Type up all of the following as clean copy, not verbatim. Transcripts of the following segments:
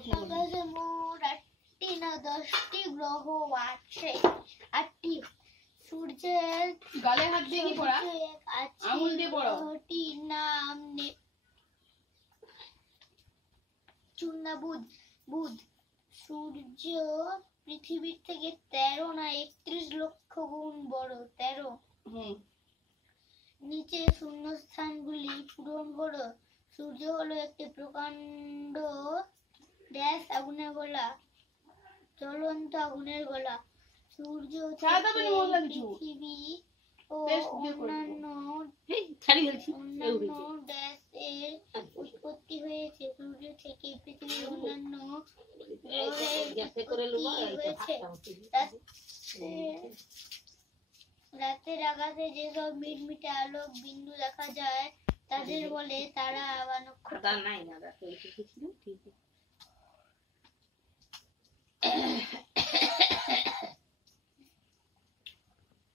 আকাশে মোট 8টি না 10টি গ্রহ আছে। 8টি। সূর্যের গালে হাত দিয়ে কি পড়া? আঙুল দিয়ে পড়ো। গ্রহটির নাম বুধ। বুধ। সূর্য পৃথিবীর থেকে 13 না 31 লক্ষ গুণ বড়। 13। নিচে শূন্যস্থানগুলি পূরণ করো। সূর্য হলো একটি প্রকাণ্ড ড্যাশ আগুনের গোলা, জ্বলন্ত আগুনের গোলা। সূর্য পৃথিবী ও অন্যান্য ড্যাশের উৎপত্তি হয়েছে। সূর্য থেকে পৃথিবীর অন্যান্য গ্রহের উৎপত্তি হয়েছে। রাতের আকাশে যেসব মিটমিটে আলোক বিন্দু দেখা যায় তাদের বলে তারা বা নক্ষত্র।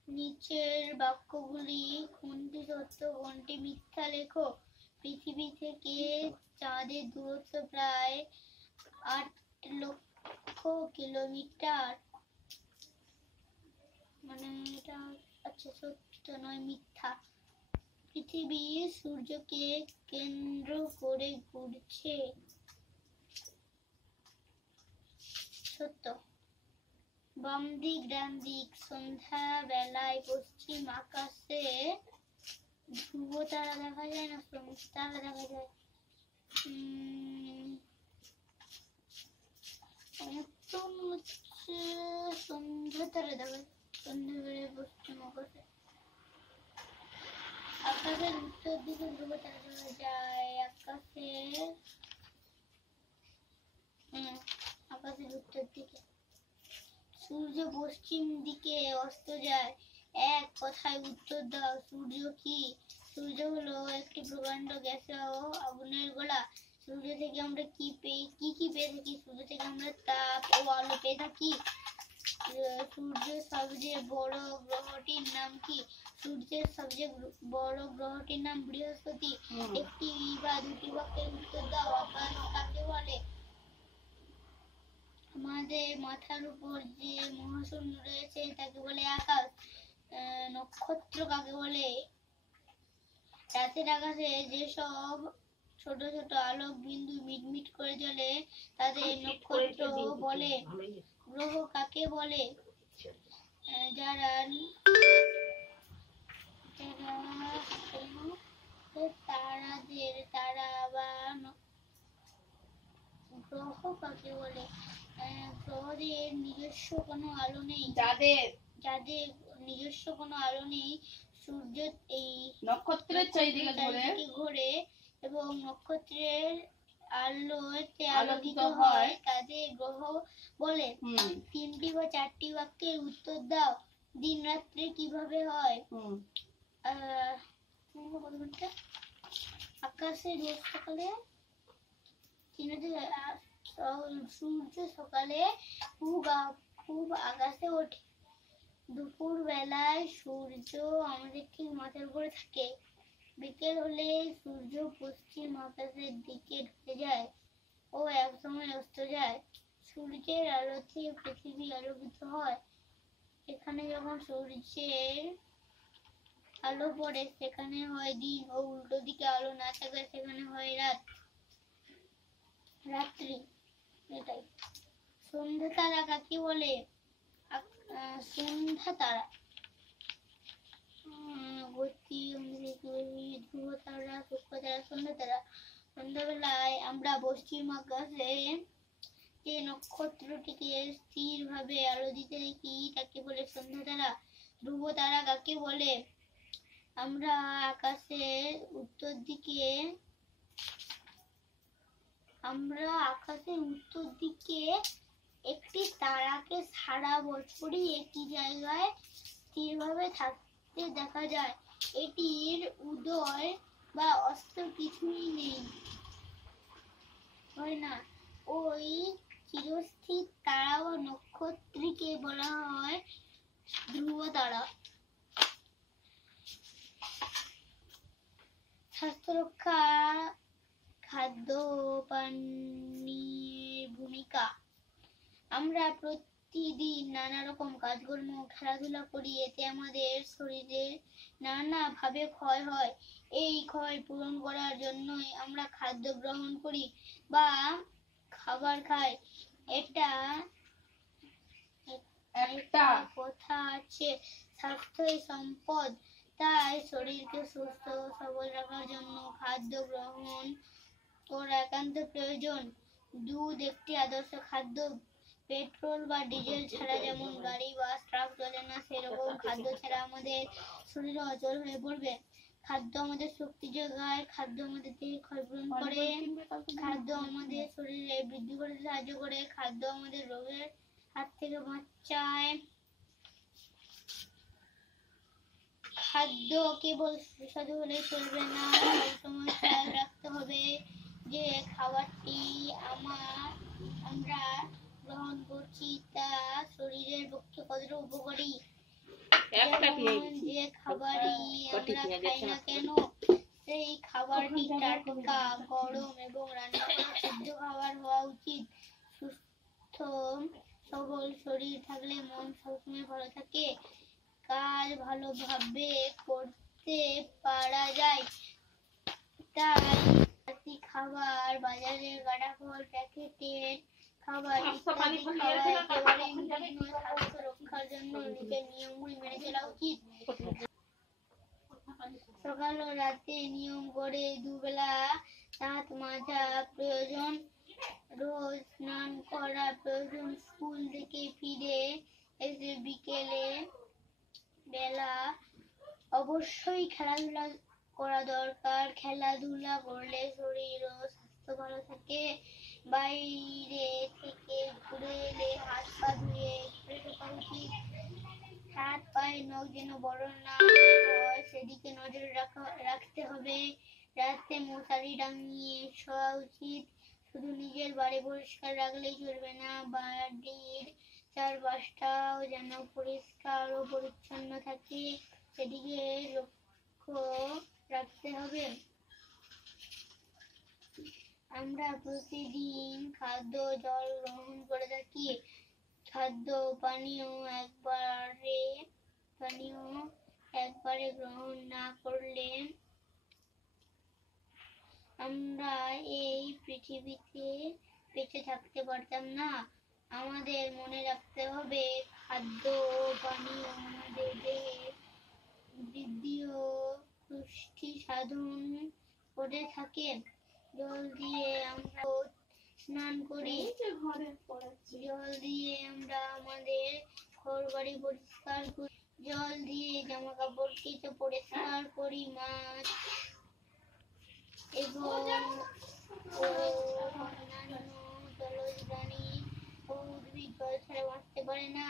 নিচের বাক্যগুলি কোনটি সত্য কোনটি মিথ্যা লেখো। পৃথিবী থেকে চাঁদের দূরত্ব প্রায় 8 লক্ষ কিলোমিটার। মানে এটা আচ্ছা সত্য নয় মিথ্যা। পৃথিবী সূর্যকে কেন্দ্র করে ঘুরছে। সত্য। বাম দিক ডান দিক। সন্ধ্যা বেলায় পশ্চিম আকাশে ধ্রুব তারা দেখা যায় না তারা দেখা যায়। সন্ধ্যা তারা দেখা যায় সন্ধ্যাবেলায় পশ্চিম আকাশে। আকাশের উত্তর দিকে ধ্রুব তারা দেখা যায়। আকাশের উত্তর দিকে। সূর্য পশ্চিম দিকে অস্ত যায়। এক কথায় উত্তর দাও। সূর্য কি? সূর্য হলো একটি প্রকাণ্ড গ্যাসীয় আগুনের গোলা। সূর্য থেকে আমরা কি পেয়ে থাকি? সূর্য থেকে আমরা তাপ ও আলো পেয়ে থাকি। সূর্যের সবচেয়ে বড় গ্রহটির নাম কি? সূর্যের সবচেয়ে বড় গ্রহটির নাম বৃহস্পতি। একটি বা দুটি বাক্যের উত্তর দাও। আকাশ কাকে বলে? আমাদের মাথার উপর যে মহাশূন্য রয়েছে তাকে বলে আকাশ। নক্ষত্র কাকে বলে? রাতের আকাশে যেসব ছোট ছোট আলোক বিন্দু মিটমিট করে জ্বলে তাদের নক্ষত্র বলে। গ্রহ কাকে বলে? যারা তারা বা গ্রহ কাকে বলে? গ্রহদের নিজস্ব কোনো আলো নেই। যাদের নিজস্ব কোনো আলো নেই। সূর্য এই নক্ষত্রের চারিদিকে ঘোরে এবং নক্ষত্রের আলোতে আলোকিত হয় তাদের গ্রহ বলে। 3টি বা 4টি বাক্যের উত্তর দাও। দিন রাত্রি কিভাবে হয়? আকাশে রোজ সকালে সূর্য সকালে খুব আকাশে ওঠে। দুপুর বেলায় সূর্য আমাদের ঠিক মাথার উপরে থাকে। বিকেল হলে সূর্য পশ্চিম আকাশের দিকে ঢুকে যায় ও একসময় অস্ত যায়। সূর্যের আলোতে পৃথিবী আলোকিত হয়। এখানে যখন সূর্যের আলো পড়ে সেখানে হয় দিন ও উল্টো দিকে আলো না থাকলে সেখানে হয় রাত্রি। এটাই। সন্ধ্যা তারা কাকে বলে? সন্ধ্যা তারা ধ্রুব তারা শুক্র তারা সন্ধ্যা তারা। সন্ধ্যাবেলায় আমরা পশ্চিম আকাশে যে নক্ষত্রটিকে স্থির ভাবে আলো দিতে দেখি তাকে বলে সন্ধ্যা তারা। ধ্রুব তারা কাকে বলে? আমরা আকাশের উত্তর দিকে একটি তারাকে সারা বছরই একই জায়গায় স্থিরভাবে থাকতে দেখা যায়। এটির উদয় বা অস্ত কিছুই নেই, হয় না। ওই চিরস্থির তারা ও নক্ষত্রকে বলা হয় ধ্রুব তারা। স্বাস্থ্য রক্ষা, খাদ্য পানীয়, ভূমিকা। আমরা প্রতিদিন নানা রকম কাজকর্ম খেলাধুলা করি, এতে আমাদের শরীরে নানাভাবে ক্ষয় হয়। এই ক্ষয় পূরণ করার জন্যই আমরা খাদ্য গ্রহণ করি বা খাবার খাই। এটা একটা কথা আছে, স্বাস্থ্যই সম্পদ। তাই শরীরকে সুস্থ ও সবল রাখার জন্য খাদ্য গ্রহণ করা একান্ত প্রয়োজন। দুধ একটি আদর্শ খাদ্য। পেট্রোল বা ডিজেল ছাড়া যেমন গাড়ি বাস ট্রাক চলে না, সেরকম খাদ্য ছাড়া আমাদের শরীর অচল হয়ে পড়বে। খাদ্য আমাদের শক্তি যোগায়, খাদ্য আমাদের দেহে ক্ষয়পূরণ করে, খাদ্য আমাদের শরীরে বৃদ্ধি করতে সাহায্য করে, খাদ্য আমাদের রোগের হাত থেকে বাঁচায়। খাদ্য কেবল সুস্বাদু হলে চলবে না, সবসময় খেয়াল রাখতে হবে যে খাবারটি আমরা গ্রহণ করছি তা শরীরের পক্ষে কতটা উপকারী। যে খাবারই আমরা খাই না কেন, সেই খাবারটি টাটকা, গরম এবং রান্না করা শুদ্ধ খাবার হওয়া উচিত। সুস্থ সবল শরীর থাকলে মন সবসময় ভালো থাকে, কাজ ভালোভাবে করতে পারা যায়। তাই বাসি খাবার, বাজারের গাড়া ফল, প্যাকেটের খাবার ইত্যাদি খাওয়া একেবারেই উচিত নয়। স্বাস্থ্য রক্ষার জন্য নিজের নিয়মগুলি মেনে চলা উচিত। সকাল ও রাতে নিয়ম করে দুবেলা দাঁত মাজা প্রয়োজন, রোজ স্নান করা প্রয়োজন। স্কুল থেকে ফিরে এসে বিকেলে বেলা অবশ্যই খেলাধুলা করা দরকার। খেলাধুলা করলে শরীর ও স্বাস্থ্য ভালো থাকে। বাইরে থেকে ঘুরে এলে হাত পা ধুয়ে ফ্রেশ হওয়া উচিত। হাত পায়ের নখ যেন বড় না হয় সেদিকে নজর রাখতে হবে। রাতে মশারি টাঙিয়ে শোয়া উচিত। শুধু নিজের বাড়ি পরিষ্কার রাখলেই চলবে না, বাড়ির চারপাশটাও যেন পরিষ্কার ও পরিচ্ছন্ন থাকে, সেদিকে লক্ষ্য রাখতে হবে। আমরা প্রতিদিন খাদ্য জল গ্রহণ করে থাকি। খাদ্য পানীয় একবারে গ্রহণ না করলে আমরা এই পৃথিবীতে বেঁচে থাকতে পারতাম না। আমাদের মনে রাখতে হবে খাদ্য পানীয় আমাদের দেহের বৃদ্ধি ও পুষ্টি সাধন করে থাকে। জল দিয়ে আমরা স্নান করি, জল দিয়ে আমরা আমাদের ঘর বাড়ি পরিষ্কার করি, জল দিয়ে জামা কাপড় কেচে পরিষ্কার করি। মাছ এবং অন্যান্য জলজ প্রাণী ও উদ্ভিদ জল ছাড়া বাঁচতে পারে না।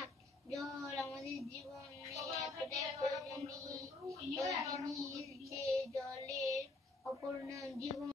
জল আমাদের জীবনে এতটাই প্রয়োজনীয় জিনিস যে জলের অপর নাম জীবন।